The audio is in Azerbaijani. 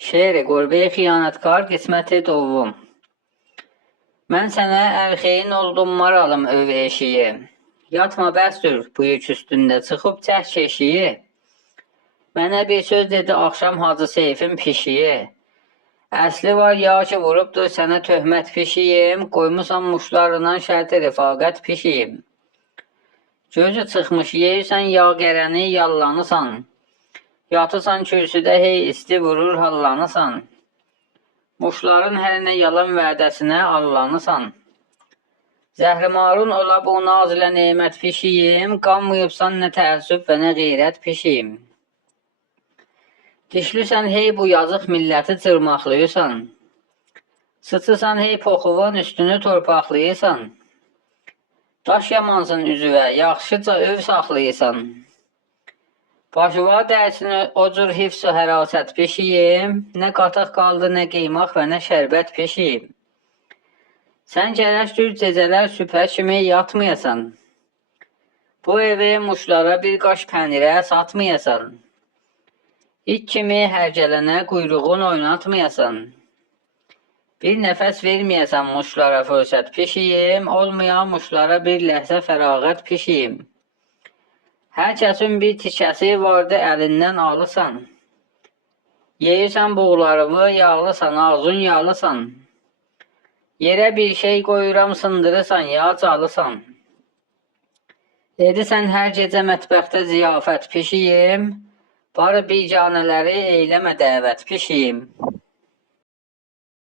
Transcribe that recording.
Şeiri qurbe xiyanətkar qisməti dovum. Mən sənə ərxeyin oldum maralım öv eşiyi. Yatma bəsdir bu yük üstündə çıxıb çək keşiyi. Mənə bir söz dedi axşam Hacı Seyfin pişiyi. Əsli var ya ki vurubdur sənə töhmət pişiyim, qoymusan muşlarından şərti rifaqət pişiyim. Gözü çıxmış yeyirsən yağ gərəni yallanısan. Yatısan kürsüdə hey isti vurur hallanısan. Muşların hər nə yalan vədəsinə allanısan. Zəhrimarun ola bu naz ilə nemət pişiyim, qanmayıbsan nə təəssüb və nə qeyrət pişiyim. Dişlüsən hey bu yazıq milləti cırmaqlayırsan. Sıçısan hey poxuvun üstünü torpaqlayırsan. Daş yamansın üzüvə, yaxşıca öv saxlayırsan. Başıva dərsin o cür hifz-ı hərasət pişiyim, nə qatıq qaldı, nə qeymaq və nə şərbət pişiyim. Sən gərək düz gecələr sübhə kimi yatmayasan. Bu evi muşlara bir qaş pənirə satmayasan. İt kimi hər gələnə quyruğun oynatmayasan. Bir nəfəs verməyəsən muşlara fürsət pişiyim, olmayan muşlara bir ləhzə fərağət pişiyim. Hər kəsin bir tikəsi vardı əlindən alısan. Yeyirsən buğlarımı, yağlısan, ağzın yağlısan. Yerə bir şey qoyuram, sındırırsan, ya calısan. Dedisən hər gecə mətbəxdə ziyafət pişiyim, barı biganələri eyləmə dəvət pişiyim.